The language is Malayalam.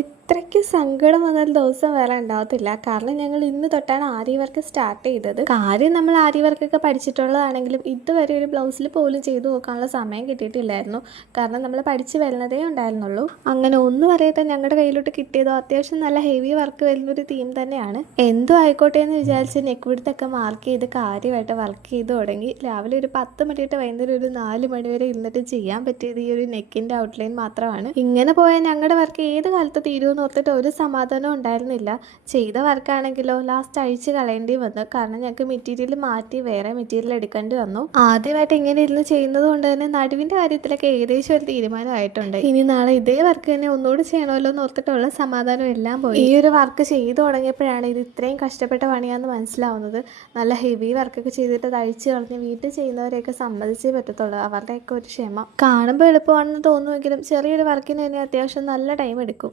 ഇത്രയ്ക്ക് സങ്കടം വന്നൊരു ദിവസം വേറെ ഉണ്ടാവത്തില്ല. കാരണം ഞങ്ങൾ ഇന്ന് തൊട്ടാണ് ആരി വർക്ക് സ്റ്റാർട്ട് ചെയ്തത്. കാര്യം നമ്മൾ ആരി വർക്കൊക്കെ പഠിച്ചിട്ടുള്ളതാണെങ്കിലും ഇതുവരെ ഒരു ബ്ലൗസിൽ പോലും ചെയ്തു നോക്കാനുള്ള സമയം കിട്ടിയിട്ടില്ലായിരുന്നു. കാരണം നമ്മൾ പഠിച്ച് വരുന്നതേ ഉണ്ടായിരുന്നുള്ളൂ. അങ്ങനെ ഒന്നും അറിയാത്ത ഞങ്ങളുടെ കയ്യിലോട്ട് കിട്ടിയതോ അത്യാവശ്യം നല്ല ഹെവി വർക്ക് വരുന്നൊരു തീം തന്നെയാണ്. എന്തോ ആയിക്കോട്ടെ എന്ന് വിചാരിച്ച് നെക്ക് വിഡ്ത്തൊക്കെ മാർക്ക് ചെയ്ത് കാര്യമായിട്ട് വർക്ക് ചെയ്ത് തുടങ്ങി. രാവിലെ ഒരു 10 മണി തൊട്ട് വൈകുന്നേരം ഒരു 4 മണി വരെ ഇരുന്നിട്ട് ചെയ്യാൻ പറ്റിയത് ഈ ഒരു നെക്കിൻ്റെ ഔട്ട്ലൈൻ മാത്രമാണ്. ഇങ്ങനെ പോയാൽ ഞങ്ങളുടെ വർക്ക് ഏത് കാലത്ത് തീരുമെന്ന് ഓർത്തിട്ട് ഒരു സമാധാനം ഉണ്ടായിരുന്നില്ല. ചെയ്ത വർക്കാണെങ്കിലോ ലാസ്റ്റ് അഴിച്ച് കളയേണ്ടി വന്നു. കാരണം ഞങ്ങൾക്ക് മെറ്റീരിയൽ മാറ്റി വേറെ മെറ്റീരിയൽ എടുക്കേണ്ടി വന്നു. ആദ്യമായിട്ട് ഇങ്ങനെ ഇരുന്ന് ചെയ്യുന്നത് കൊണ്ട് തന്നെ നടുവിൻ്റെ കാര്യത്തിലൊക്കെ ഏകദേശം ഒരു തീരുമാനമായിട്ടുണ്ട്. ഇനി നാളെ ഇതേ വർക്ക് തന്നെ ഒന്നുകൂടി ചെയ്യണമല്ലോ എന്ന് ഓർത്തിട്ടുള്ള സമാധാനം എല്ലാം പോയി. ഈ ഒരു വർക്ക് ചെയ്തു തുടങ്ങിയപ്പോഴാണ് ഇത് ഇത്രയും കഷ്ടപ്പെട്ട പണിയാന്ന് മനസ്സിലാവുന്നത്. നല്ല ഹെവി വർക്കൊക്കെ ചെയ്തിട്ട് അത് അഴിച്ച് കളഞ്ഞ് വീട്ടിൽ ചെയ്യുന്നവരെയൊക്കെ സമ്മതിച്ചേ പറ്റത്തുള്ളൂ. അവരുടെയൊക്കെ ഒരു ക്ഷമ കാണുമ്പോൾ എളുപ്പമാണെന്ന് തോന്നുമെങ്കിലും ചെറിയൊരു വർക്കിന് തന്നെ അത്യാവശ്യം നല്ല ടൈം എടുക്കും.